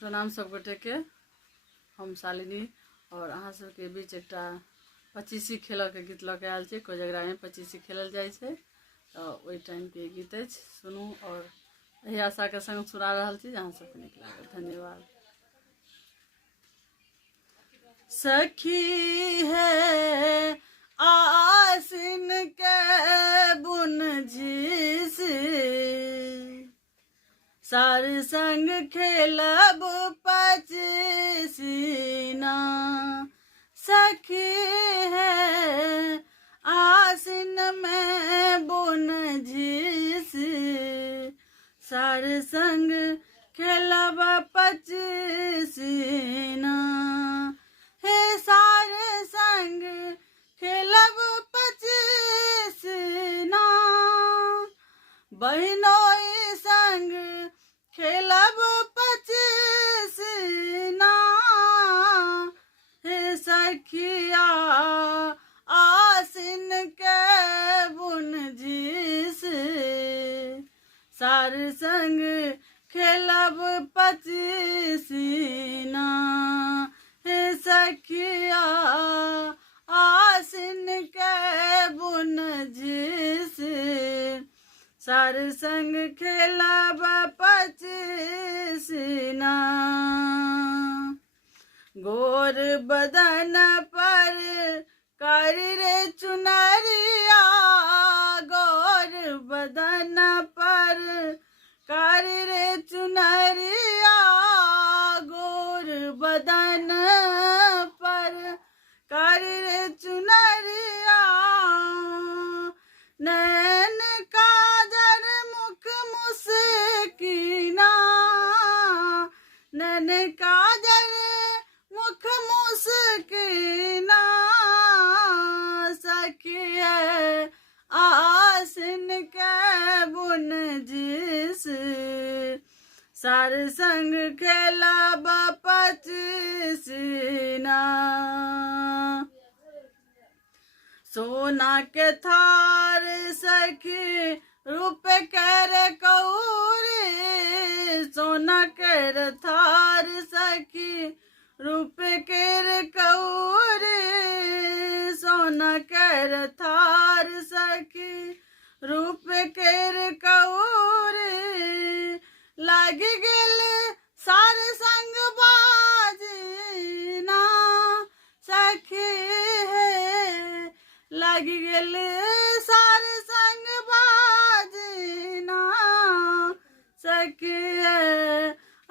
प्रणाम सब गोटे के। हम शालिनी और अहाँ सबके बीच एक पचीसी खेल के गीत लऽ के आयल छी। कोजगरा में पचीसी खेलल जाए छे, तो ओहि टाइम के गीत अछि, सुनू और यही आशा के संग सुना रहल छी अहाँ सबके नीक लागत। धन्यवाद। सखी है आसिन के बुन झीस, सार संग खेलब पचीसीना। सखी है आसिन में बुन झीस, सार संग खेलब पचीसीना। हे सार संग खेलब पचीसीना, बहिनोई संग खेलब पचीसीना। हे सखिया आसिन के बुन झीस, सार संग खेलब पचीसीना। हे सखिया आसिन के बुन झीस, सार संग खेलब पचीसीना। गोर बदन पर कारी रे चुनरिया, गोर बदन पर कारी रे चुनरिया, गोर बदन पर कारी रे चुनरिया। नैन काजर मुख मुस्किना, नैन काजर मुख मुस्किना। सखिए आसिन के बुन झीस, सार संग खेलब पचीसीना। सोना के थार सखी रूप कर कौरी, सोना कर थार सखी रूप कर कौरी, सोना कर थार सखी रूप कर कौरी। लाग गेल सार संग बाजना, सखी है लाग गेल सार संग बाजना। सखी है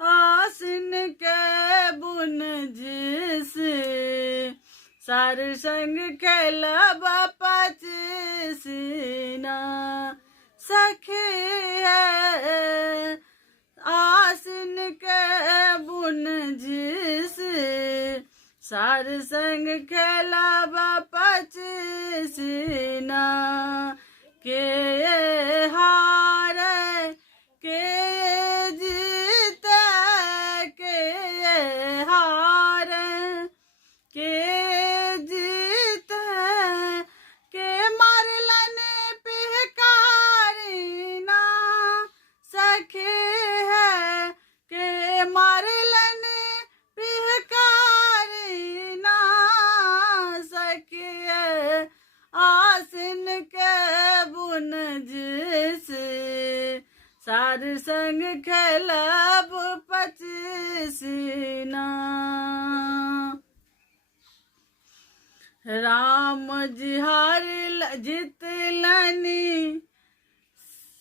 आसिन के बुन झीस, सार संग खेलब पचीसीना। सखी है आसिन के बुन झीस, सार संग खेलब पचीसीना। के हारे के जीते, के हारे के जीते, के मारलन पिहकारीना। सखी है के मारलन पिहकारीना। सखी है आसिन के बुन झीस, सार संग खेलब पचीसीना। राम जी हार जीतलनी,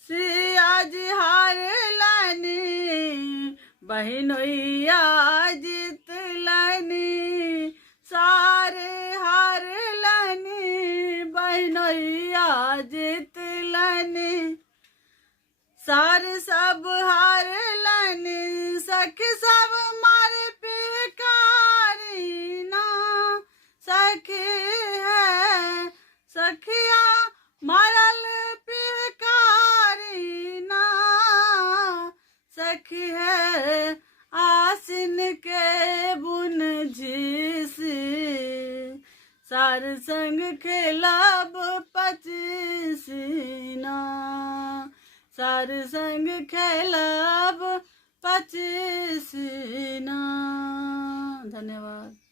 सिया जी हारलनी, बहिनोइया जीतलनी, सारे हारलनी, बहिनोइया जीतलनी, सार सब हारलनी। सखी सब मार पिहकारीना। सखी है सखिया मारल पिहकारीना। सखी है आसिन के बुन झीस, सार संग खेलब पचीसीना। सार संग खेलब 25 धन्यवाद।